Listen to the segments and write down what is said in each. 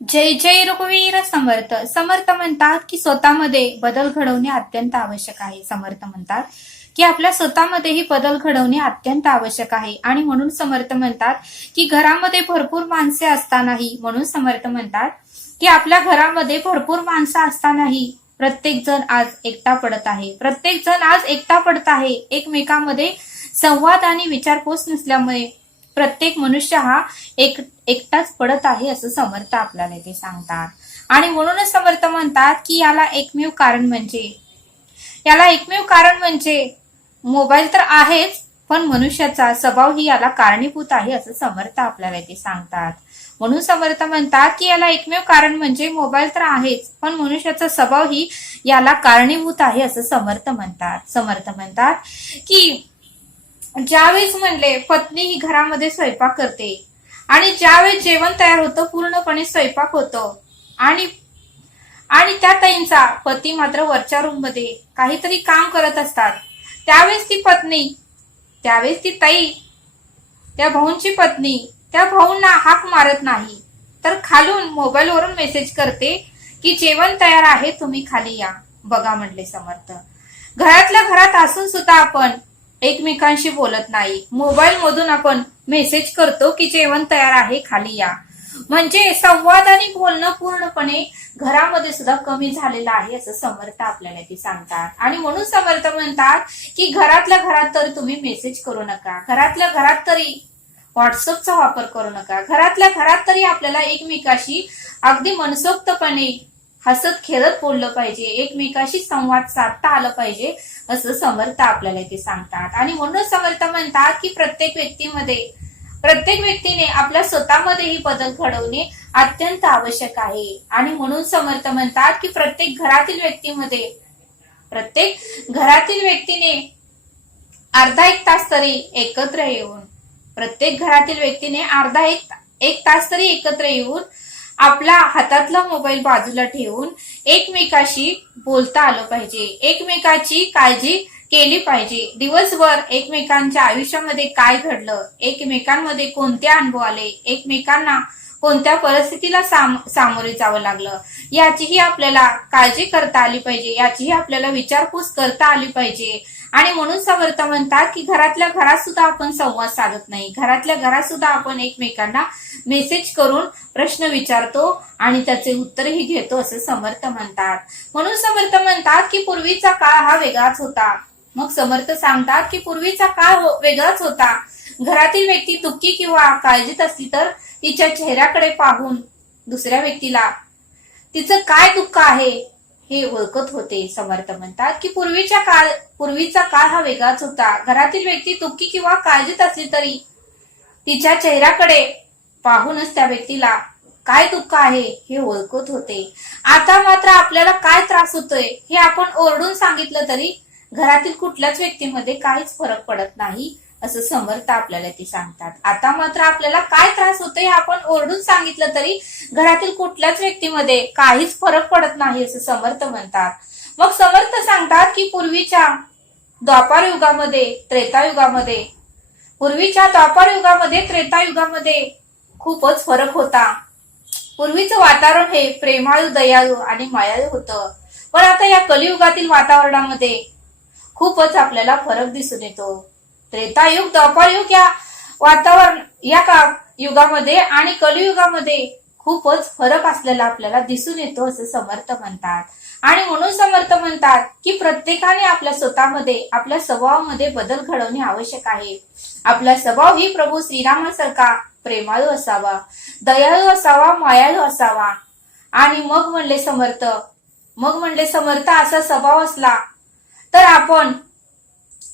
जय जय रघुवीर समर्थ. समर्थ म्हणतात की स्वतःमध्ये बदल घडवणे अत्यंत आवश्यक आहे. समर्थ म्हणतात की आपल्या स्वतःमध्येही बदल घडवणे अत्यंत आवश्यक आहे. आणि म्हणून समर्थ म्हणतात की घरामध्ये भरपूर माणसे असतानाही म्हणून समर्थ म्हणतात की आपल्या घरामध्ये भरपूर माणसं असतानाही प्रत्येक जण आज एकटा पडत आहे. प्रत्येक जण आज एकटा पडत आहे. एकमेकांमध्ये संवाद आणि विचारपूस नसल्यामुळे प्रत्येक मनुष्य हा एक एकटाच पडत आहे असं समर्थ आपल्याला ते सांगतात. आणि म्हणूनच समर्थ म्हणतात की याला एकमेव कारण म्हणजे याला एकमेव कारण म्हणजे मोबाईल तर आहेच पण मनुष्याचा स्वभाव ही याला कारणीभूत आहे असं समर्थ आपल्याला ते सांगतात. म्हणून समर्थ म्हणतात की याला एकमेव कारण म्हणजे मोबाईल तर आहेच पण मनुष्याचा स्वभाव ही याला कारणीभूत आहे असं समर्थ म्हणतात. समर्थ म्हणतात की ज्यावेळेस म्हणले पत्नी ही घरामध्ये स्वयंपाक करते. आणि ज्यावेळेस जेवण तयार होतं पूर्णपणे स्वयंपाक होतं. आणि आणि त्या ताईंचा पती मात्र वरच्या रूममध्ये काहीतरी काम करत असतात. त्यावेळेस ती पत्नी त्यावेळेस ती ताई त्या भाऊंची पत्नी त्या भाऊंना हाक मारत नाही. तर खालून मोबाईलवरून मेसेज करते की जेवण तयार आहे तुम्ही खाली या. बघा म्हणले समर्थ. घरातल्या घरात असून सुद्धा आपण एकमेकांशी बोलत नाही. मोबाईल मधून आपण मेसेज करतो की जेवण तयार आहे खाली या. म्हणजे संवाद आणि बोलणं पूर्णपणे घरामध्ये सुद्धा कमी झालेलं आहे असं समर्थ आपल्याला ते सांगतात. आणि म्हणून समर्थ म्हणतात की घरातल्या घरात तर तुम्ही मेसेज करू नका. घरातल्या घरात तरी व्हॉट्सअपचा वापर करू नका. घरातल्या घरात तरी आपल्याला एकमेकाशी अगदी मनसोक्तपणे हसत खेळत बोललं पाहिजे एकमेकाशी संवाद साधता आलं पाहिजे असं समर्थ आपल्याला ते सांगतात. आणि म्हणून समर्थ म्हणतात की प्रत्येक व्यक्तीमध्ये प्रत्येक व्यक्तीने आपल्या स्वतःमध्येही बदल घडवणे अत्यंत आवश्यक आहे. आणि म्हणून समर्थ म्हणतात की प्रत्येक घरातील व्यक्तीमध्ये प्रत्येक घरातील व्यक्तीने अर्धा एक तास तरी एकत्र येऊन प्रत्येक घरातील व्यक्तीने अर्धा एक एक तास तरी एकत्र येऊन आपला हातातला मोबाईल बाजूला ठेवून एकमेकाशी बोलता आलं पाहिजे. एकमेकाची काळजी केली पाहिजे. दिवसभर एकमेकांच्या आयुष्यामध्ये काय घडलं? एकमेकांमध्ये कोणते अनुभव आले? एकमेकांना कोणत्या परिस्थितीला साम सामोरे जावं लागलं? याचीही आपल्याला काळजी करता आली पाहिजे. याचीही आपल्याला विचारपूस करता आली पाहिजे. आणि म्हणून समर्थ म्हणतात की घरातल्या घरात सुद्धा आपण संवाद साधत नाही. घरातल्या घरात सुद्धा आपण एकमेकांना मेसेज करून प्रश्न विचारतो आणि त्याचे उत्तरही घेतो असं समर्थ म्हणतात. म्हणून समर्थ म्हणतात की पूर्वीचा काळ हा वेगळाच होता. मग समर्थ सांगतात की पूर्वीचा काळ हो-, वेगळाच होता. घरातील व्यक्ती दुःखी किंवा काळजीत असली तर तिच्या चेहऱ्याकडे पाहून दुसऱ्या व्यक्तीला तिचं काय दुःख आहे? हे ओळखत होते. समर्थ म्हणतात की पूर्वीच्या काळ पूर्वीचा काळ हा वेगळाच होता. घरातील व्यक्ती दुःखी किंवा काळजीत असली तरी तिच्या चेहऱ्याकडे पाहूनच त्या व्यक्तीला काय दुःख आहे हे ओळखत होते. आता मात्र आपल्याला काय त्रास होतोय हे आपण ओरडून सांगितलं तरी घरातील कुठल्याच व्यक्तीमध्ये काहीच फरक पडत नाही. असं समर्थ आपल्याला ते सांगतात. आता मात्र आपल्याला काय त्रास होतोय हे आपण ओरडून सांगितलं तरी घरातील कुठल्याच व्यक्तीमध्ये काहीच फरक पडत नाही असं समर्थ म्हणतात. मग समर्थ सांगतात की पूर्वीच्या द्वापार युगामध्ये त्रेतायुगामध्ये पूर्वीच्या द्वापार युगामध्ये त्रेतायुगामध्ये खूपच फरक होता. पूर्वीचं वातावरण हे प्रेमाळू दयाळू आणि मायाळू होतं. पण आता या कलियुगातील वातावरणामध्ये खूपच आपल्याला फरक दिसून येतो. त्रेतायुग द्वापारयुग या वातावरण या का युगामध्ये आणि कलियुगामध्ये खूपच फरक असलेला आपल्याला दिसून येतो असं समर्थ म्हणतात. आणि म्हणून समर्थ म्हणतात की प्रत्येकाने आपल्या स्वतःमध्ये आपल्या स्वभावामध्ये बदल घडवणे आवश्यक आहे. आपला स्वभाव ही प्रभू श्रीरामासारखा प्रेमाळू असावा दयाळू असावा मायाळू असावा. आणि मग म्हणले समर्थ मग म्हणले समर्थ असा स्वभाव असला तर आपण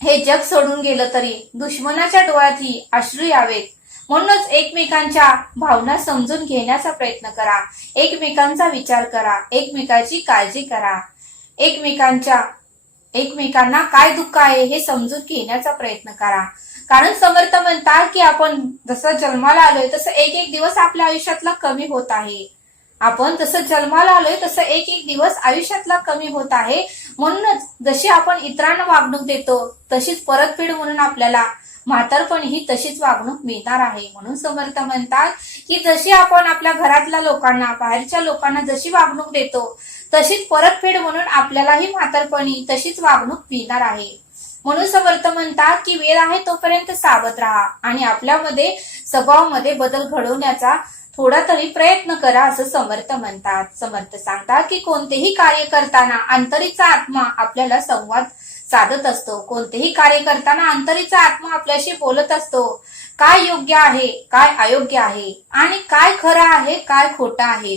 हे जग सोडून गेलं तरी दुश्मनाच्या डोळ्यातही अश्रू यावेत. म्हणूनच एकमेकांच्या भावना समजून घेण्याचा प्रयत्न करा. एकमेकांचा विचार करा. एकमेकांची काळजी करा. एकमेकांच्या एकमेकांना काय दुःख आहे हे समजून घेण्याचा प्रयत्न करा. कारण समर्थ म्हणतात की आपण जसं जन्माला आलोय तसं एक एक दिवस आपल्या आयुष्यातला कमी होत आहे. आपण जसं जन्माला आलोय तसं एक एक दिवस आयुष्यातला कमी होत आहे. म्हणूनच जशी आपण इतरांना वागणूक देतो तशीच परतफेड म्हणून आपल्याला म्हातारपणी ही तशीच वागणूक मिळणार आहे. म्हणून समर्थ म्हणतात की जशी आपण आपल्या घरातल्या लोकांना बाहेरच्या लोकांना जशी वागणूक देतो तशीच परतफेड म्हणून आपल्यालाही म्हातारपणी तशीच वागणूक मिळणार आहे. म्हणून समर्थ म्हणतात की वेळ आहे तोपर्यंत सावध राहा आणि आपल्यामध्ये स्वभावामध्ये बदल घडवण्याचा थोडा तरी प्रयत्न करा असं समर्थ म्हणतात. समर्थ सांगतात की कोणतेही कार्य करताना अंतरीचा आत्मा आपल्याला संवाद साधत असतो. कोणतेही कार्य करताना अंतरीचा आत्मा आपल्याशी बोलत असतो. काय योग्य आहे? काय अयोग्य आहे? आणि काय खरं आहे? काय खोटं आहे?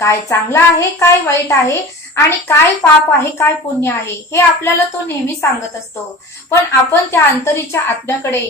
काय चांगलं आहे? काय वाईट आहे? आणि काय पाप आहे? काय पुण्य आहे? हे आपल्याला तो नेहमी सांगत असतो. पण आपण त्या अंतरीच्या आत्म्याकडे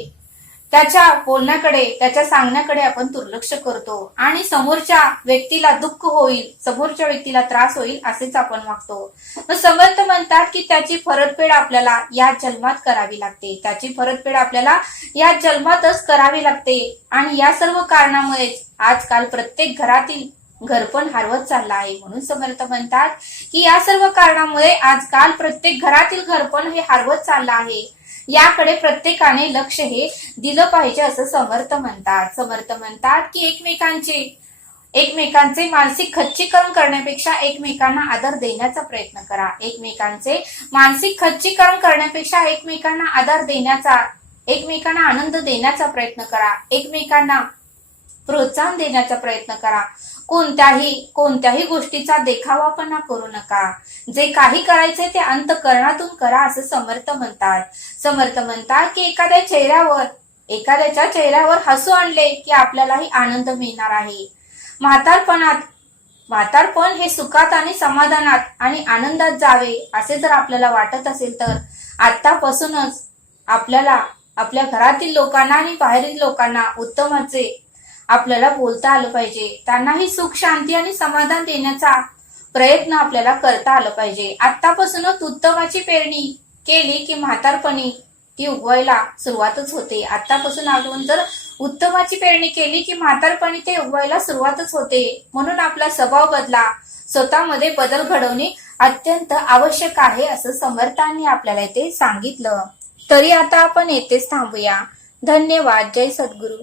त्याच्या बोलण्याकडे त्याच्या सांगण्याकडे आपण दुर्लक्ष करतो. आणि समोरच्या व्यक्तीला दुःख होईल समोरच्या व्यक्तीला त्रास होईल असेच आपण वागतो. मग समर्थ म्हणतात की त्याची परतफेड आपल्याला या जन्मात करावी लागते. त्याची परतफेड आपल्याला या जन्मातच करावी लागते. आणि या सर्व कारणामुळेच आजकाल प्रत्येक घरातील घरपण हरवत चाललं आहे. म्हणून समर्थ म्हणतात की या सर्व कारणामुळे आजकाल प्रत्येक घरातील घरपण हे हरवत चाललं आहे. याकडे प्रत्येकाने लक्ष हे दिलं पाहिजे असं समर्थ म्हणतात. समर्थ म्हणतात की एकमेकांचे एकमेकांचे मानसिक खच्चीकरण करण्यापेक्षा एकमेकांना आदर देण्याचा प्रयत्न करा. एकमेकांचे मानसिक खच्चीकरण करण्यापेक्षा एकमेकांना आदर देण्याचा एकमेकांना आनंद देण्याचा प्रयत्न करा. एकमेकांना प्रोत्साहन देण्याचा प्रयत्न करा. कोणत्याही कोणत्याही गोष्टीचा देखावापणा करू नका. जे काही करायचे ते अंतकरणातून करा असं समर्थ म्हणतात. समर्थ म्हणतात की एखाद्या चेहऱ्यावर एखाद्याच्या चेहऱ्यावर हसू आणले की आपल्यालाही आनंद मिळणार आहे. म्हातारपणात म्हातारपण हे सुखात आणि समाधानात आणि आनंदात जावे असे जर आपल्याला वाटत असेल तर आतापासूनच आपल्याला आपल्या घरातील लोकांना आणि बाहेरील लोकांना उत्तमाचे आपल्याला बोलता आलं पाहिजे. त्यांनाही सुख शांती आणि समाधान देण्याचा प्रयत्न आपल्याला करता आलं पाहिजे. आतापासूनच उत्तमाची पेरणी केली की म्हातारपणी ती उगवायला सुरुवातच होते. आतापासून आपण जर उत्तमाची पेरणी केली की म्हातारपणी ते उगवायला सुरुवातच होते. म्हणून आपला स्वभाव बदला. स्वतःमध्ये बदल घडवणे अत्यंत आवश्यक आहे असं समर्थांनी आपल्याला इथे सांगितलं. तरी आता आपण येथेच थांबूया. धन्यवाद. जय सद्गुरू.